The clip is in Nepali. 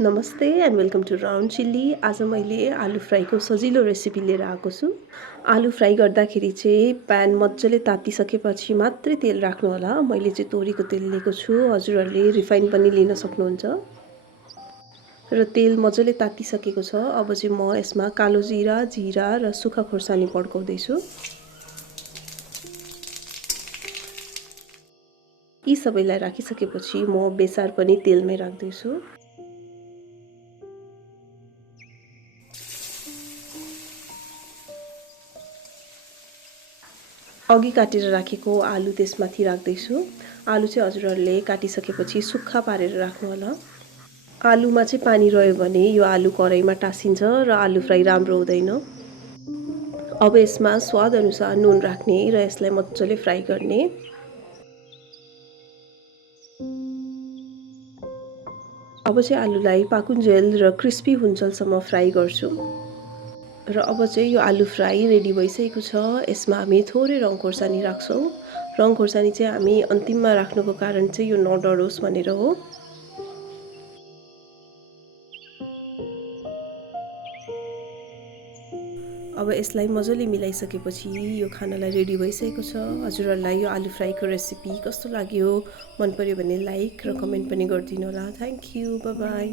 नमस्ते and welcome to round chilli. आज मैले आलु फ्राईको सजिलो रेसिपी लिएर आएको छु। आलु फ्राई गर्दाखेरि चाहिँ प्यान मजाले तातिसकेपछि मात्रै तेल राख्नुहोला। मैले चाहिँ तोरीको तेल लिएको छु, हजुरहरूले रिफाइन पनि लिन सक्नुहुन्छ। र तेल मजाले तातिसकेको छ। अब चाहिँ म यसमा कालो जिरा, जिरा र सुक्खा खोर्सानी पड्काउँदैछु। यी सबैलाई राखिसकेपछि म बेसार पनि तेलमै राख्दैछु। अघि काटेर राखेको आलु त्यसमाथि राख्दैछु। आलु चाहिँ हजुरहरूले काटिसकेपछि सुक्खा पारेर राख्नुहोला। आलुमा चाहिँ पानी रह्यो भने यो आलु कराईमा टाँसिन्छ र आलु फ्राई राम्रो हुँदैन। अब यसमा स्वाद अनुसार नुन राख्ने र यसलाई मजाले फ्राई गर्ने। अब चाहिँ आलुलाई पाकुन्जेल र क्रिस्पी हुन्जेलसम्म फ्राई गर्छु। र अब चाहिँ यो आलु फ्राई रेडी भइसकेको छ। यसमा हामी थोरै रङ खोर्सानी राख्छौँ। रङ खोर्सानी चाहिँ हामी अन्तिममा राख्नुको कारण चाहिँ यो नडढोस् भनेर हो। अब यसलाई मजाले मिलाइसकेपछि यो खानालाई रेडी भइसकेको छ। हजुरहरूलाई यो आलु फ्राईको रेसिपी कस्तो लाग्यो? मन पर्यो भने लाइक र कमेन्ट पनि गरिदिनु होला। Thank you, by by.